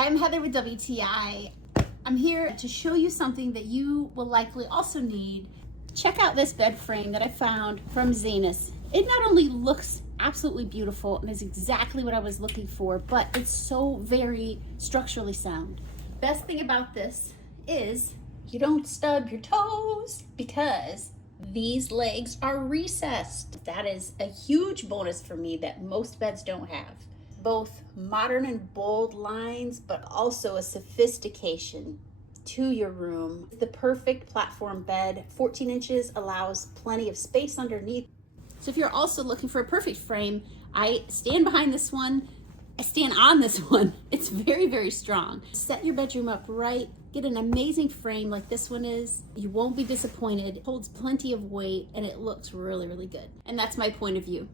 Hi, I'm Heather with WTI. I'm here to show you something that you will likely also need. Check out this bed frame that I found from ZINUS. It not only looks absolutely beautiful and is exactly what I was looking for, but it's so very structurally sound. Best thing about this is you don't stub your toes because these legs are recessed. That is a huge bonus for me that most beds don't have. Both modern and bold lines, but also a sophistication to your room. The perfect platform bed, 14 inches, allows plenty of space underneath. So if you're also looking for a perfect frame, I stand behind this one. I stand on this one. It's very, very strong. Set your bedroom up right. Get an amazing frame like this one is. You won't be disappointed. It holds plenty of weight and it looks really, really good. And that's my point of view.